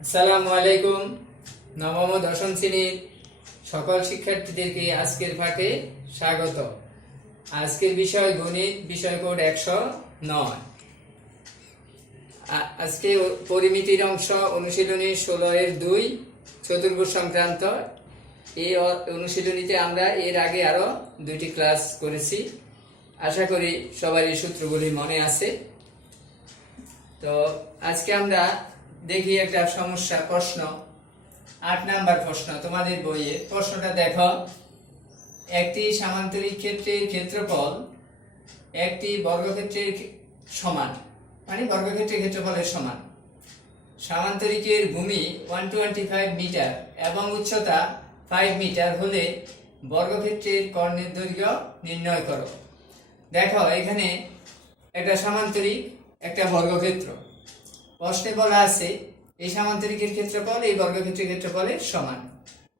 আসসালামু আলাইকুম। নবম ও দশম শ্রেণীর সকল শিক্ষার্থীদেরকে আজকের পাঠে স্বাগত। আজকের বিষয় গণিত, বিষয় কোড 109। আজকে পরিমিতির অংশ অনুশীলনী 16-2 চতুর্ভুজ সংক্রান্ত। এই অনুশীলনীতে আমরা এর আগে আরো 2টি ক্লাস করেছি। আশা করি সবারই সূত্রগুলি মনে আছে। তো আজকে আমরা দেখি একটা সমস্যা, প্রশ্ন 8 নাম্বার প্রশ্ন তোমাদের বইয়ে। প্রশ্নটা দেখো, একটি সামান্তরিক ক্ষেত্রের ক্ষেত্রফল একটি বর্গক্ষেত্রের সমান, মানে বর্গক্ষেত্রের ক্ষেত্রফলের সমান। সামান্তরিকের ভূমি 125 মিটার এবং উচ্চতা 5 মিটার হলে বর্গক্ষেত্রের কর্ণের দৈর্ঘ্য নির্ণয় করো। দেখো, এখানে একটা সামান্তরিক, একটা বর্গক্ষেত্র। প্রশ্নে বলা আছে এই সামান্তরিকের ক্ষেত্রফল এই বর্গক্ষেত্রের ক্ষেত্রফলের সমান,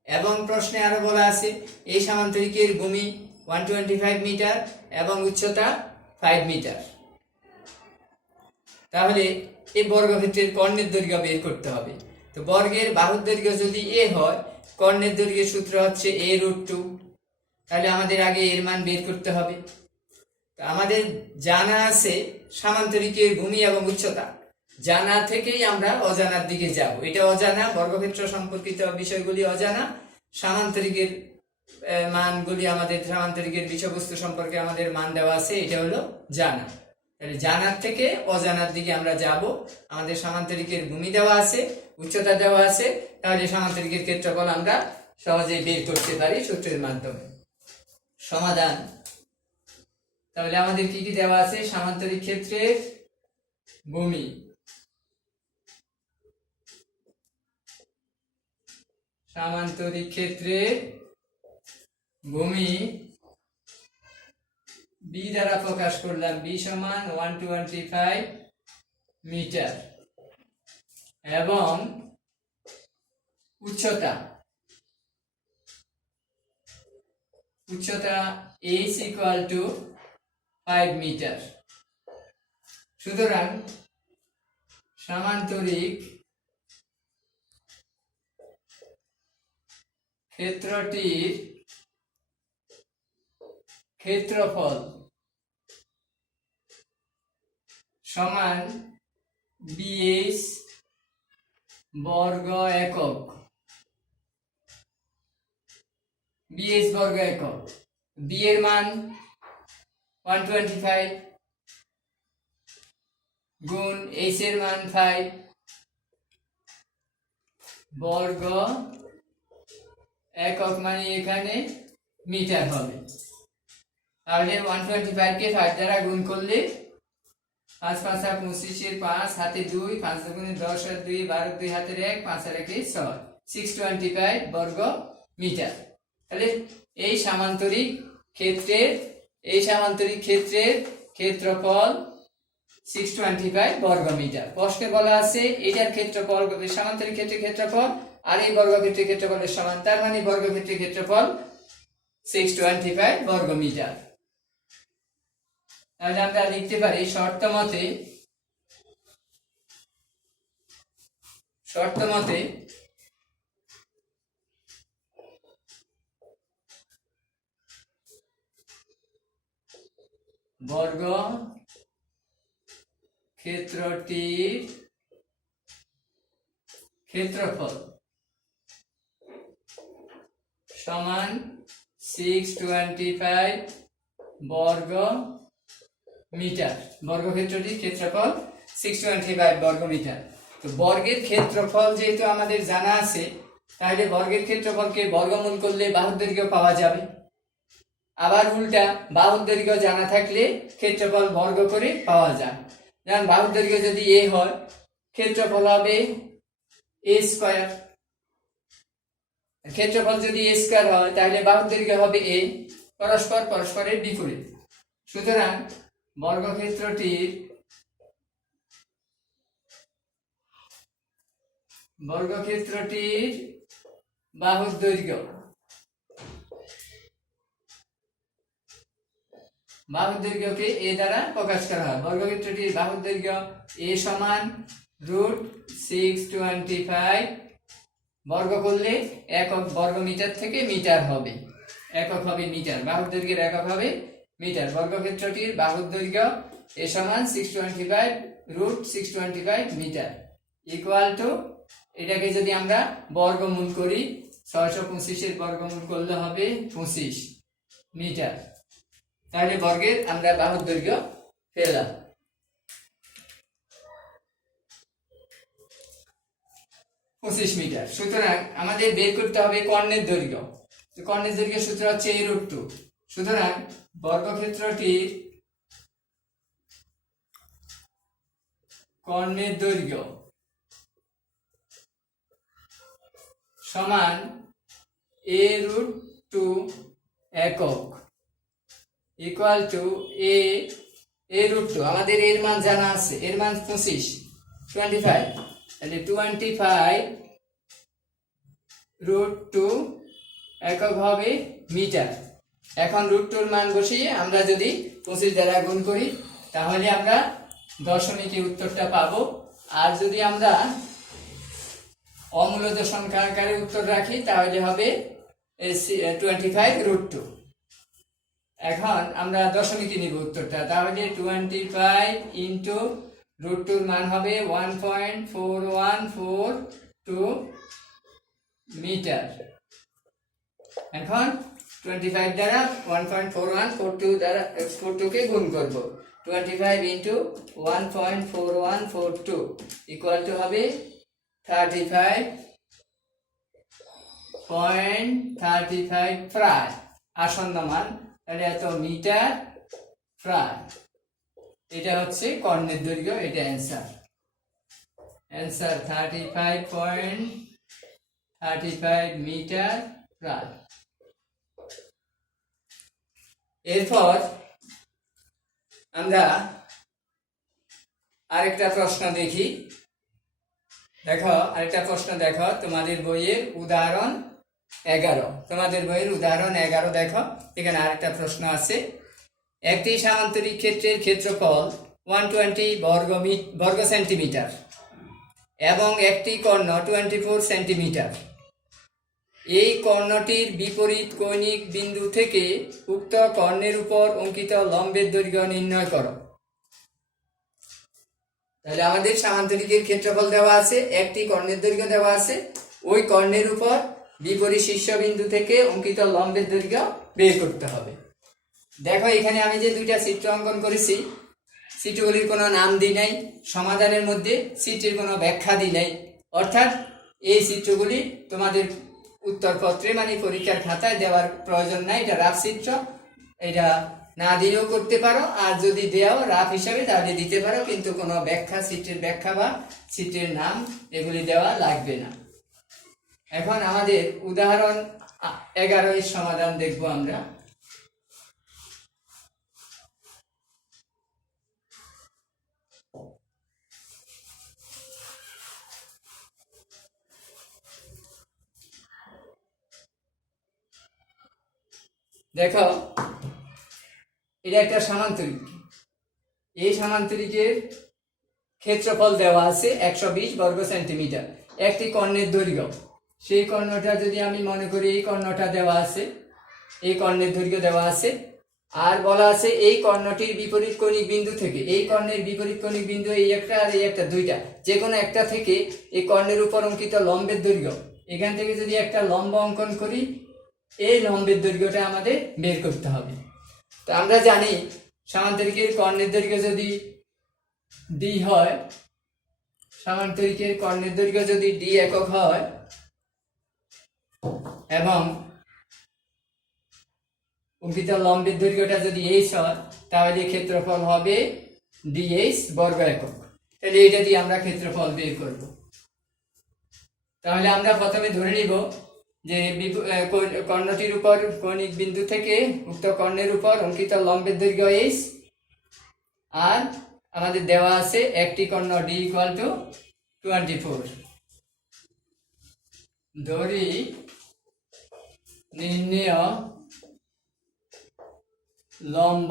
এবং প্রশ্নে আরো বলা আছে এই সামান্তরিকের ভূমি 125 মিটার এবং উচ্চতা 5 মিটার। তাহলে এই বর্গক্ষেত্রের কর্ণের দৈর্ঘ্য বের করতে হবে। তো বর্গের বাহুর দৈর্ঘ্য যদি a হয়, কর্ণের দৈর্ঘ্যের সূত্র হচ্ছে a√2। তাহলে আমাদের আগে এর মান বের করতে হবে। তো আমাদের জানা আছে সামান্তরিকের ভূমি এবং উচ্চতা, জানা থেকেই আমরা অজানার দিকে যাব। এটা অজানা, বর্গক্ষেত্র সম্পর্কিত বিষয়গুলি অজানা, সামান্তরিকের মানগুলি আমাদের, সামান্তরিকের বিষয়বস্তু সম্পর্কে আমাদের মান দেওয়া আছে, এটা হলো জানা। তাহলে জানার থেকে অজানার দিকে আমরা যাব। আমাদের সামান্তরিকের ভূমি দেওয়া আছে, উচ্চতা দেওয়া আছে, তাহলে সামান্তরিকের ক্ষেত্রফল আমরা সহজেই বের করতে পারি সূত্রের মাধ্যমে। সমাধান। তাহলে আমাদের কি কি দেওয়া আছে? সামান্তরিক ক্ষেত্রের ভূমি, সামান্তরিক ক্ষেত্রের ভূমি b দ্বারা প্রকাশ করলাম, b সমান 125 মিটার, এবং উচ্চতা h = 5 মিটার। সুতরাং সামান্তরিক ক্ষেত্রটির ক্ষেত্রফল সমান bh বর্গ একক। bh বর্গ একক, b এর মান 125 গুণ h এর মান 5 বর্গ একক, মানে এখানে মিটার হবে। তাহলে 125 কে 5 দ্বারা গুণ করলে 5 5 25 5 হাতে 2, 5 দুগুণে 10 আর 2 12, 2 হাতে 1, 5 আর 1 6, 625 বর্গ মিটার। তাহলে এই সামান্তরিক ক্ষেত্রের ক্ষেত্রফল 625 বর্গ মিটার। প্রশ্নে বলা আছে এটার ক্ষেত্রফল, সামান্তরিক ক্ষেত্রের ক্ষেত্রফল আর এই বর্গক্ষেত্রের ক্ষেত্রফলের সমান, তার মানে বর্গক্ষেত্রের ক্ষেত্রফল 625 বর্গ মিটার। তাহলে আমরা লিখতে পারি শর্ত মতে বর্গ ক্ষেত্রটির ক্ষেত্রফল সমান 625 বর্গ মিটার। বর্গক্ষেত্রটির ক্ষেত্রফল 625 বর্গ মিটার। তো বর্গের ক্ষেত্রফল যেহেতু আমাদের জানা আছে, তাহলে বর্গের ক্ষেত্রফলকে বর্গমূল করলে বাহুর দৈর্ঘ্য পাওয়া যাবে। আবার উল্টা, বাহুর দৈর্ঘ্য জানা থাকলে ক্ষেত্রফল বর্গ করে পাওয়া যায়। যেমন বাহুর দৈর্ঘ্য যদি a হয়, ক্ষেত্রফল হবে a স্কয়ার। ক্ষেত্রফল যদি a স্কয়ার হয়, তাহলে বাহুর দৈর্ঘ্য হবে a, পরস্পরের বিপরীত। সুতরাং বর্গক্ষেত্রটির বাহুর দৈর্ঘ্যকে a দ্বারা প্রকাশ করা হয়। বর্গক্ষেত্রটির বাহুর দৈর্ঘ্য a সমান √625 বর্গ করলে একক বর্গ মিটার থেকে মিটার হবে, একক হবে মিটার, বাহুর দৈর্ঘ্যের একক হবে মিটার। বর্গক্ষেত্রটির বাহুর দৈর্ঘ্য এ সমান 625 মিটার ইকুয়াল টু, এটাকে যদি আমরা বর্গমূল করি 625 বর্গমূল করলে হবে 25 মিটার। তাহলে বর্গের আমরা বাহুর দৈর্ঘ্য পেলাম। মিটার। সুতরাং আমাদের বের করতে হবে কর্ণের দৈর্ঘ্য। কর্ণের দৈর্ঘ্য সূত্র হচ্ছে a√2। সুতরাং বর্গক্ষেত্রটির কর্ণের দৈর্ঘ্য সমান a√2 একক ইকুয়াল টু a√2, আমাদের এর মান জানা আছে, এর মান 25 তাহলে 25√2 একক হবে মিটার। এখন √2 মান বসিয়ে আমরা যদি 25 দ্বারা গুণ করি তাহলে আমরা দশমিকে উত্তরটা পাবো। আর যদি আমরা অমূলদ সংখ্যা আকারে উত্তর রাখি তাহলে হবে 25√2। এখন আমরা দশমিকে নিব উত্তরটা, তাহলে 25 ইন্টু √2 মান হবে 1.4142 মিটার। এখন 25 দ্বারা 1.4142 দ্বারা 42 কে গুণ করব, 25 ইন্টু 1.4142 ইকুয়াল টু হবে 35.35 প্রায় আসন্ন মান, তাহলে এত মিটার প্রায়। এটা হচ্ছে কর্ণের দৈর্ঘ্য, এটা অ্যান্সার 35.35 মিটার প্রায়। এরপর আমরা আরেকটা প্রশ্ন দেখি। আরেকটা প্রশ্ন দেখো, তোমাদের বইয়ের উদাহরণ 11। তোমাদের বইয়ের উদাহরণ 11 দেখো, এখানে আরেকটা প্রশ্ন আছে। একটি সামান্তরিক ক্ষেত্রের ক্ষেত্রফল 120 বর্গ সেন্টিমিটার এবং একটি কর্ণ 24 সেন্টিমিটার। এই কর্ণটির বিপরীত কৌণিক বিন্দু থেকে উক্ত কর্ণের উপর অঙ্কিত লম্বের দৈর্ঘ্য নির্ণয় করো। তাহলে আমাদের সামান্তরিকের ক্ষেত্রফল দেওয়া আছে, একটি কর্ণের দৈর্ঘ্য দেওয়া আছে, ওই কর্ণের উপর বিপরীত শীর্ষবিন্দু থেকে অঙ্কিত লম্বের দৈর্ঘ্য বের করতে হবে। দেখো এখানে আমি যে দুইটা চিত্র অঙ্কন করেছি, চিত্রগুলির কোনো নাম দিই নাই, সমাধানের মধ্যে চিত্রের কোনো ব্যাখ্যা দিই নাই, অর্থাৎ এই চিত্রগুলি তোমাদের উত্তরপত্রে মানে পরীক্ষার খাতায় দেওয়ার প্রয়োজন নাই। এটা রাফ চিত্র, এটা না দিলেও করতে পারো, আর যদি দেও রাফ হিসাবে তাহলে দিতে পারো, কিন্তু কোনো ব্যাখ্যা, চিত্রের ব্যাখ্যা বা চিত্রের নাম এগুলি দেওয়া লাগবে না। এখন আমাদের উদাহরণ 11 এর সমাধান দেখব আমরা। দেখো এটা একটা সামান্তরিক, এই সামান্তরিকের ক্ষেত্রফল দেওয়া আছে 120 বর্গ সেন্টিমিটার। একটি কর্ণের দৈর্ঘ্য, সেই কর্ণটা যদি আমি মনে করি এই কর্ণটা দেওয়া আছে, এই কর্ণের দৈর্ঘ্য দেওয়া আছে, আর বলা আছে এই কর্ণটির বিপরীত কৌণিক বিন্দু থেকে, এই কর্ণের বিপরীত কৌণিক বিন্দু এই একটা আর এই একটা, দুইটা, যে কোনো একটা থেকে এই কর্ণের উপর অঙ্কিত লম্বের দৈর্ঘ্য, এখান থেকে যদি একটা লম্ব অঙ্কন করি এই লম্বের দৈর্ঘ্যটা আমাদের বের করতে হবে। তো আমরা জানি সামান্তরিকের কর্ণের দৈর্ঘ্য যদি d হয়, সামান্তরিকের কর্ণের দৈর্ঘ্য যদি d একক হয় এবং অঙ্কিত লম্বের দৈর্ঘ্যটা যদি h হয়, তাহলে ক্ষেত্রফল হবে dh বর্গ একক। তাহলে এটা দিয়ে আমরা ক্ষেত্রফল বের করব। তাহলে আমরা প্রথমে ধরে নিব যে কর্ণটির উপর কৌণিক বিন্দু থেকে উক্ত কর্ণের উপর অঙ্কিত লম্বের দৈর্ঘ্য h, আর আমাদের দেওয়া আছে একটি কর্ণ d ইকুয়াল টু 24। ধরি নির্ণেয় লম্ব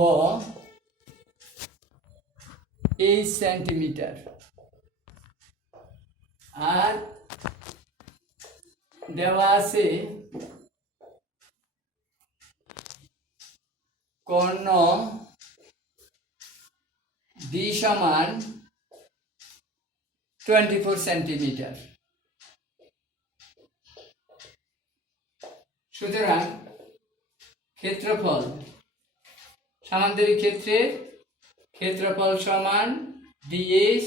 h সেন্টিমিটার। আর দেওয়া আছে কর্ণ বি সমান 24 সেন্টিমিটার। সুতরাং ক্ষেত্রফল, সামান্তরিক ক্ষেত্রের ক্ষেত্রফল সমান ডিএস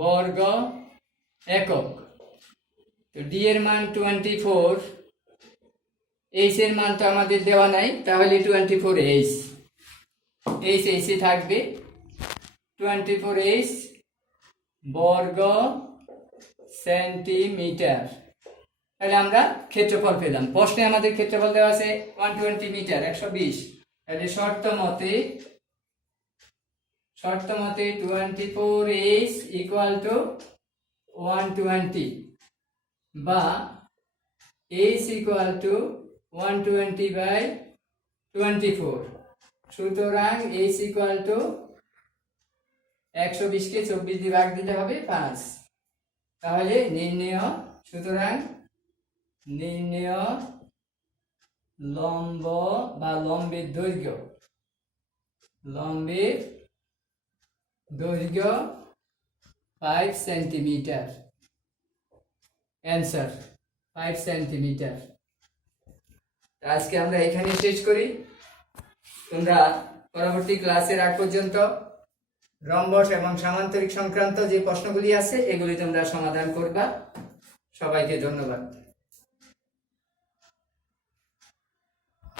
বর্গ একক। তো ডি এর মান 24, এইচ এর মান তো আমাদের দেওয়া নাই, তাহলে 24 এইচ, এইচ এইচে থাকবে 24 এইচ বর্গ সেন্টিমিটার। তাহলে আমরা ক্ষেত্রফল পেলাম। প্রশ্নে আমাদের ক্ষেত্রফল দেওয়া আছে 120 মিটার, 120। তাহলে শর্ত মতে 24 এইচ ইকুয়াল টু 120 বা এইচ ইকুয়াল টু 120/24। সুতরাং এইচ ইকুয়াল টু 120কে 24 দিয়ে ভাগ দিলে হবে 5। তাহলে সুতরাং নির্ণেয় লম্ব বা লম্বের দৈর্ঘ্য 5 সেন্টিমিটার। Answer 5 centimetre. আজকে আমরা এখানে শেষ করি। তোমরা পরবর্তী ক্লাসের আগ পর্যন্ত রম্বস এবং সামান্তরিক সংক্রান্ত যে প্রশ্নগুলি আছে এগুলি তোমরা সমাধান করবা। সবাইকে ধন্যবাদ।